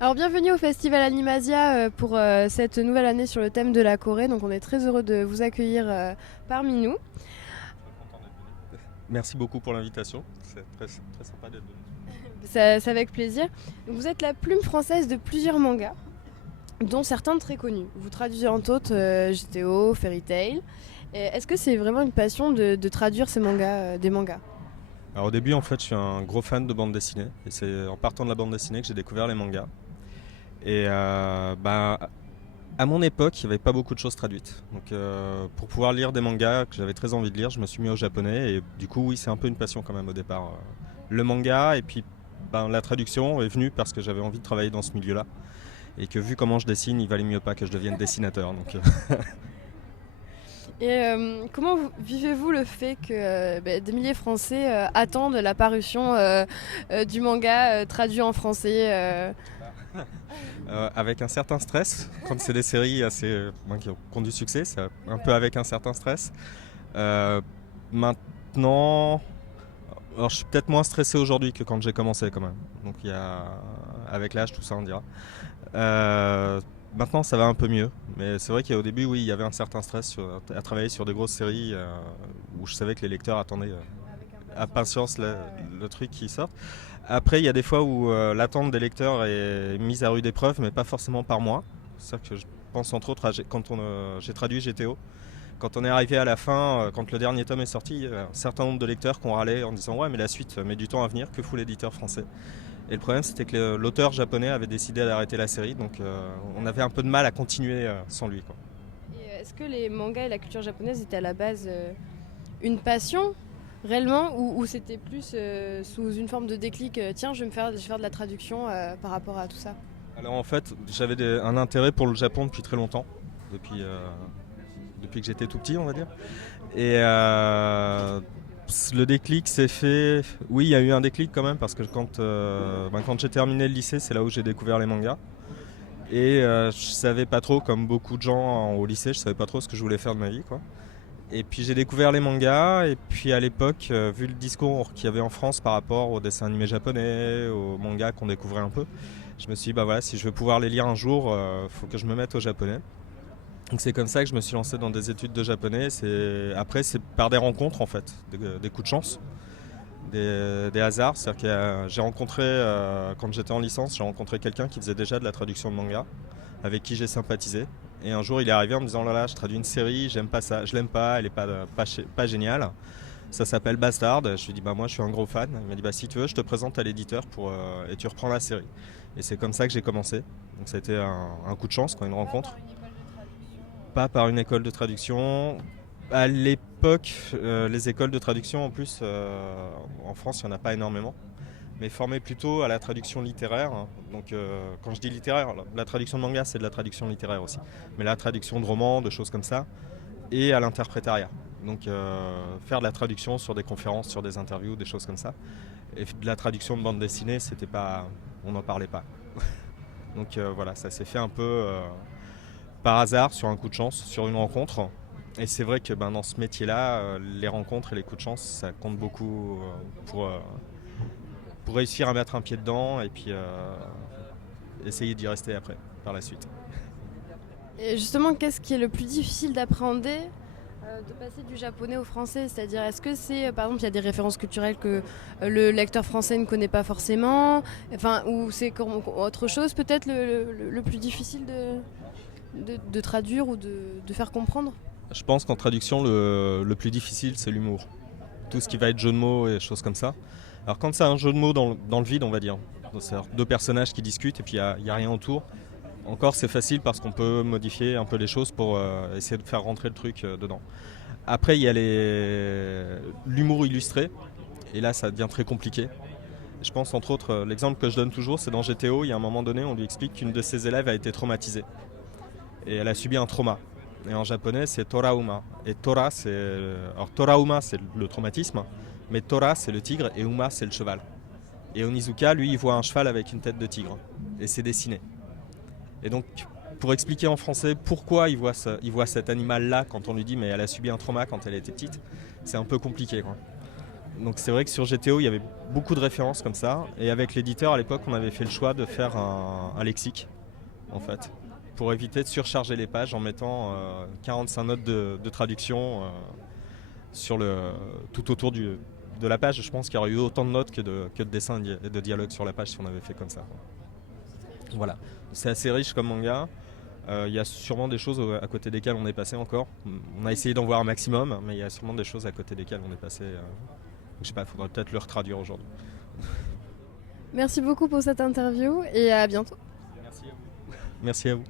Alors bienvenue au Festival Animasia pour cette nouvelle année sur le thème de la Corée. Donc on est très heureux de vous accueillir parmi nous. Très content d'être venu. Merci beaucoup pour l'invitation. C'est très sympa d'être venu. C'est avec plaisir. Donc, vous êtes la plume française de plusieurs mangas, dont certains très connus. Vous traduisez entre autres GTO, Fairy Tail. Est-ce que c'est vraiment une passion de traduire ces mangas, des mangas? Alors au début, en fait, je suis un gros fan de bande dessinée. Et c'est en partant de la bande dessinée que j'ai découvert les mangas. Et à mon époque, il n'y avait pas beaucoup de choses traduites. Donc pour pouvoir lire des mangas que j'avais très envie de lire, je me suis mis au japonais. Et du coup, oui, c'est un peu une passion quand même au départ. Le manga et puis la traduction est venue parce que j'avais envie de travailler dans ce milieu-là. Et que vu comment je dessine, il valait mieux pas que je devienne dessinateur. Donc Comment vivez-vous le fait que des milliers de Français attendent la parution du manga traduit en français avec un certain stress, quand c'est des séries qui ont du succès, c'est un peu avec un certain stress. Euh, Maintenant, alors je suis peut-être moins stressé aujourd'hui que quand j'ai commencé quand même. Donc il y a, avec l'âge, tout ça on dira. Euh, Maintenant ça va un peu mieux, mais c'est vrai qu'au début, oui, il y avait un certain stress à travailler sur des grosses séries où je savais que les lecteurs attendaient à patience le truc qui sort. Après, il y a des fois où l'attente des lecteurs est mise à rude épreuve, mais pas forcément par moi. C'est-à-dire que je pense entre autres quand j'ai traduit GTO. Quand on est arrivé à la fin, quand le dernier tome est sorti, il y a un certain nombre de lecteurs qui ont râlé en disant ouais mais la suite met du temps à venir, que fout l'éditeur français. Et le problème c'était que l'auteur japonais avait décidé d'arrêter la série, donc on avait un peu de mal à continuer sans lui, quoi. Est-ce que les mangas et la culture japonaise étaient à la base une passion réellement ou c'était plus sous une forme de déclic tiens je vais faire de la traduction par rapport à tout ça? Alors en fait j'avais un intérêt pour le Japon depuis très longtemps, depuis que j'étais tout petit on va dire. Et le déclic s'est fait. Oui, il y a eu un déclic quand même parce que quand j'ai terminé le lycée, c'est là où j'ai découvert les mangas. Et je savais pas trop, comme beaucoup de gens au lycée, je savais pas trop ce que je voulais faire de ma vie, quoi. Et puis j'ai découvert les mangas. Et puis à l'époque, vu le discours qu'il y avait en France par rapport aux dessins animés japonais, aux mangas qu'on découvrait un peu, je me suis dit bah voilà, si je veux pouvoir les lire un jour, faut que je me mette au japonais. Donc c'est comme ça que je me suis lancé dans des études de japonais. Après, c'est par des rencontres en fait, des coups de chance, des hasards. C'est-à-dire que j'ai rencontré, quand j'étais en licence, j'ai rencontré quelqu'un qui faisait déjà de la traduction de manga, avec qui j'ai sympathisé. Et un jour, il est arrivé en me disant oh là là, je traduis une série, j'aime pas ça, je l'aime pas, elle est pas géniale. Ça s'appelle Bastard. Je lui ai dit bah moi je suis un gros fan. Il m'a dit bah si tu veux, je te présente à l'éditeur et tu reprends la série. Et c'est comme ça que j'ai commencé. Donc ça a été un coup de chance, quand une rencontre. Pas par une école de traduction. À l'époque, les écoles de traduction, en plus, en France, il n'y en a pas énormément, mais formées plutôt à la traduction littéraire. Donc, quand je dis littéraire, la traduction de manga, c'est de la traduction littéraire aussi, mais la traduction de romans, de choses comme ça, et à l'interprétariat. Donc, faire de la traduction sur des conférences, sur des interviews, des choses comme ça. Et de la traduction de bande dessinée, c'était pas, on n'en parlait pas. Donc voilà, ça s'est fait un peu par hasard, sur un coup de chance, sur une rencontre. Et c'est vrai que dans ce métier-là, les rencontres et les coups de chance, ça compte beaucoup pour réussir à mettre un pied dedans et puis essayer d'y rester après, par la suite. Et justement, qu'est-ce qui est le plus difficile d'appréhender de passer du japonais au français? C'est-à-dire, est-ce que c'est, par exemple, il y a des références culturelles que le lecteur français ne connaît pas forcément, enfin, ou c'est autre chose peut-être le plus difficile de traduire ou de faire comprendre? Je pense qu'en traduction, le plus difficile, c'est l'humour. Tout ce qui va être jeu de mots et choses comme ça. Alors quand c'est un jeu de mots dans le vide, on va dire, c'est-à-dire deux personnages qui discutent et puis il n'y a rien autour, encore c'est facile parce qu'on peut modifier un peu les choses pour essayer de faire rentrer le truc dedans. Après, il y a l'humour illustré, et là ça devient très compliqué. Je pense entre autres, l'exemple que je donne toujours, c'est dans GTO, il y a un moment donné, on lui explique qu'une de ses élèves a été traumatisée. Et elle a subi un trauma. Et en japonais, c'est torauma. Et tora, c'est. Alors, torauma, c'est le traumatisme, mais tora, c'est le tigre, et uma, c'est le cheval. Et Onizuka, lui, il voit un cheval avec une tête de tigre. Et c'est dessiné. Et donc, pour expliquer en français pourquoi il voit cet animal-là quand on lui dit mais elle a subi un trauma quand elle était petite, c'est un peu compliqué, quoi. Donc c'est vrai que sur GTO, il y avait beaucoup de références comme ça. Et avec l'éditeur, à l'époque, on avait fait le choix de faire un lexique, en fait, pour éviter de surcharger les pages en mettant 45 notes de traduction tout autour de la page. Je pense qu'il y aurait eu autant de notes que de dessins et de dialogues sur la page si on avait fait comme ça. Voilà, c'est assez riche comme manga. Il y a sûrement des choses à côté desquelles on est passé encore. On a essayé d'en voir un maximum, mais il y a sûrement des choses à côté desquelles on est passé. Je sais pas, il faudrait peut-être le retraduire aujourd'hui. Merci beaucoup pour cette interview et à bientôt. Merci à vous. Merci à vous.